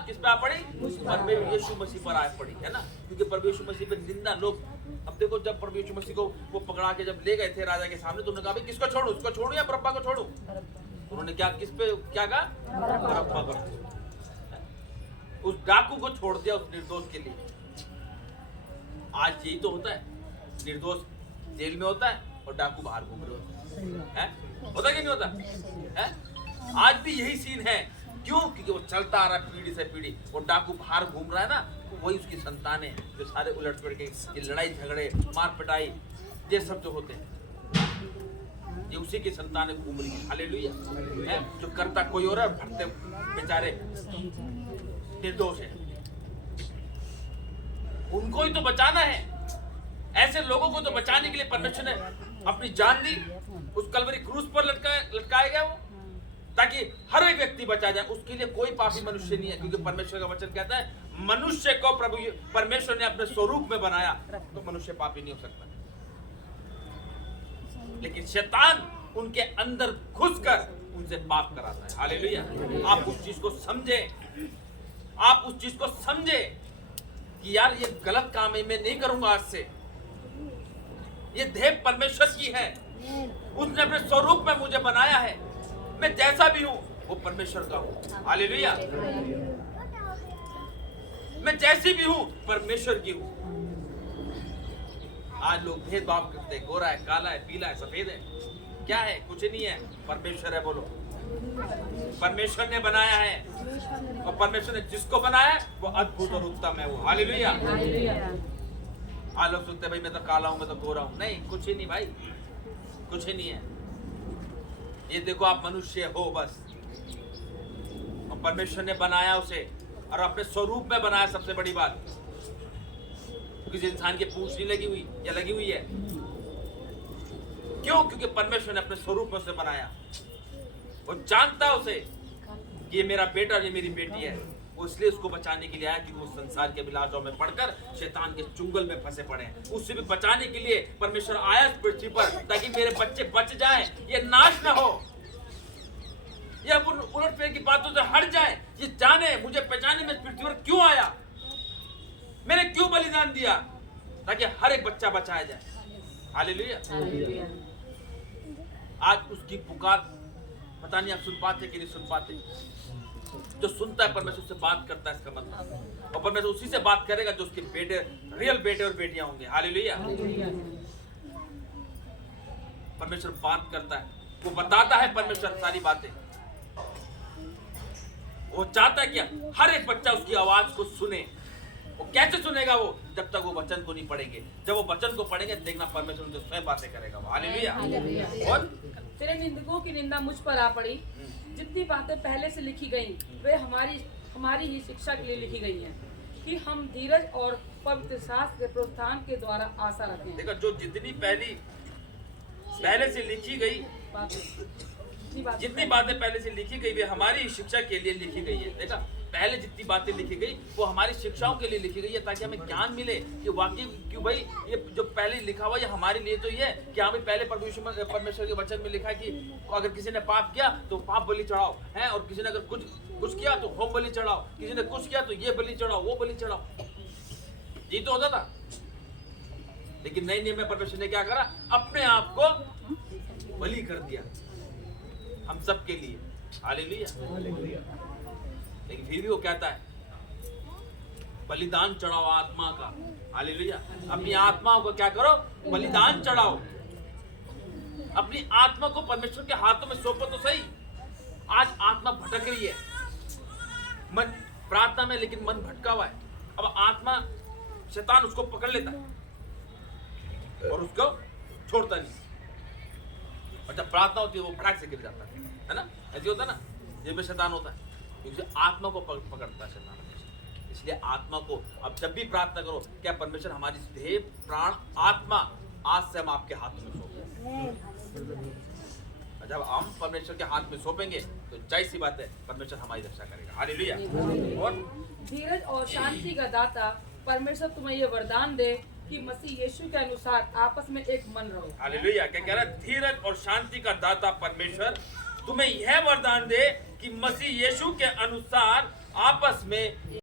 किस पे आ पड़ी? प्रभु यीशु मसीह पर आ पड़ी, है ना। क्योंकि प्रभु यीशु मसीह पे निंदा लोग, अब देखो जब प्रभु यीशु मसीह को वो पकड़ा के जब ले गए थे राजा के सामने, तो उन्होंने कहा भाई किसको छोड़ूं, उसको छोड़ूं या बरअब्बा को छोड़ूं? उन्होंने क्या किस पे क्या कहा? बरअब्बा को। उस डाकू को छोड़ दिया उस निर्दोष के लिए। आज यही तो होता है, निर्दोष जेल में होता है और डाकू बाहर घूम रहे होते हैं, होता कि नहीं होता है? आज भी यही सीन है। क्यों? क्योंकि वो चलता आ रहा है पीढ़ी से पीढ़ी, वो डाकू बाहर घूम रहा है ना, वही उसकी संतानें जो सारे उलट पलट के ये लड़ाई झगड़े मार पिटाई ये सब जो होते हैं, ये उसी की संतानें घूम रही है। हालेलुया। जो करता कोई और है, भरते बेचारे निर्दोष है। उनको ही तो बचाना है। ऐसे लोगों को तो बचाने के लिए परमेश्वर ने अपनी जान दी, उस कलवरी क्रूस पर लटकाया गया वो, ताकि हर एक व्यक्ति बचा जाए। उसके लिए कोई पापी मनुष्य नहीं है, क्योंकि परमेश्वर का वचन कहता है मनुष्य को प्रभु परमेश्वर ने अपने स्वरूप में बनाया, तो मनुष्य पापी नहीं हो सकता। लेकिन शैतान उनके अंदर घुसकर उनसे पाप कराता है। हालेलुया। आप उस चीज को समझे, आप उस चीज को समझे कि यार ये गलत काम है, मैं नहीं करूंगा आज से। ये देह परमेश्वर की है, उसने अपने स्वरूप में मुझे बनाया है, मैं जैसा भी हूं वो परमेश्वर का हूं। हालेलुया। मैं जैसी भी हूं परमेश्वर की हूं। आज लोग भेदभाव करते हैं, गोरा है, काला है, पीला है, सफेद है, क्या है? कुछ नहीं है, परमेश्वर है। बोलो, परमेश्वर ने बनाया है, और परमेश्वर ने जिसको बनाया है वो अद्भुत और उत्तम है वो। हालेलुया। आज लोग सोचते हैं भाई मैं तो काला हूं, मैं तो गोरा हूं। नहीं, कुछ ही नहीं भाई, कुछ ही नहीं है। ये देखो आप मनुष्य हो बस, और परमेश्वर ने बनाया उसे और अपने स्वरूप में बनाया। सबसे बड़ी बात, किसी इंसान की पूंछ नहीं लगी हुई या लगी हुई है। क्यों? क्योंकि परमेश्वर ने अपने स्वरूप में उसे बनाया। वो जानता उसे कि ये मेरा बेटा और ये मेरी बेटी है। वो इसलिए उसको बचाने के लिए आया, क्योंकि वो संसार के अभिलाषाओं में पड़कर शैतान के चुंगल में फंसे पड़े हैं। उससे भी बचाने के लिए परमेश्वर आया इस पृथ्वी पर, ताकि मेरे बच्चे बच जाएं, ये नाश न हो, ये उलट फेर की बातों से हट जाए, ये जाने, मुझे पहचाने में इस पृथ्वी पर क्यों आया, मैंने क्यों बलिदान दिया, ताकि हर एक बच्चा बचाया जाए। हालेलुया। आज उसकी पुकार पता नहीं आप सुन पाते कि नहीं सुन पाते। जो सुनता है परमेश्वर से बात करता है, इसका मतलब, और परमेश्वर उसी से बात करेगा जो उसके बेटे, रियल बेटे और बेटियां होंगे। हालेलुया। परमेश्वर बात करता है, वो बताता है परमेश्वर सारी बातें। वो चाहता है कि हर एक बच्चा उसकी आवाज को सुने। वो कैसे सुनेगा? वो जब तक वो वचन को नहीं पढ़ेंगे। जब वो वचन को पढ़ेंगे, देखना परमेश्वर उनसे स्वयं बातें करेगा। हालेलुया। और तेरे निंदकों की निंदा मुझ पर आ पड़ी। जितनी बातें पहले से लिखी गई वे हमारी ही शिक्षा के लिए लिखी गई हैं, कि हम धीरज और पवित्र शास्त्र के प्रोत्साहन के द्वारा आशा रखें। देखो, जो जितनी पहले से लिखी गई, जितनी बातें पहले से लिखी गई वे हमारी शिक्षा के लिए लिखी गई है। देखा, पहले जितनी बातें लिखी गई वो हमारी शिक्षाओं के लिए लिखी गई है, ताकि हमें ज्ञान मिले कि वाकई क्यों भाई ये जो पहले लिखा हुआ ये हमारे लिए तो ये कि हमें पहले परमेश्वर के वचन में लिखा है कि अगर किसी ने पाप किया तो पाप बलि चढ़ाओ है, और किसी ने अगर कुछ किया तो होम बलि चढ़ाओ, किसी ने कुछ किया तो ये बलि चढ़ाओ, वो बलि चढ़ाओ। ये तो होता था। लेकिन नए नियम में परमेश्वर ने क्या करा? अपने आप को बलि कर दिया हम सब के लिए। हालेलुया। लेकिन फिर भी वो कहता है बलिदान चढ़ाओ आत्मा का। हालेलुया। अपनी आत्मा को क्या करो? बलिदान चढ़ाओ। अपनी आत्मा को परमेश्वर के हाथों में सौंपो तो सही। आज आत्मा भटक रही है, मन प्रार्थना में, लेकिन मन भटका हुआ है। अब आत्मा, शैतान उसको पकड़ लेता है और उसको छोड़ता नहीं, और जब प्रार्थना होती है वो फटाक से गिर जाता है ना? ऐसे होता है ना? ये भी शैतान होता है, क्योंकि आत्मा को पकड़ता है शैतान। इसलिए आत्मा को अब जब भी प्रार्थना करो, क्या परमेश्वर हमारी देह, प्राण, आत्मा आज से हम आपके हाथों में सौंपेंगे। जब हम परमेश्वर के हाथ में सौंपेंगे तो जाहिर सी बात है परमेश्वर हमारी रक्षा करेगा। हालेलुया। और धीरज और शांति का दाता परमेश्वर तुम्हें ये वरदान दे कि मसीह यीशु के अनुसार आपस में एक मन रहो। हालेलुया। क्या कह रहा है? धीरज और शांति का दाता परमेश्वर तुम्हें यह वरदान दे कि मसीह यीशु के अनुसार आपस में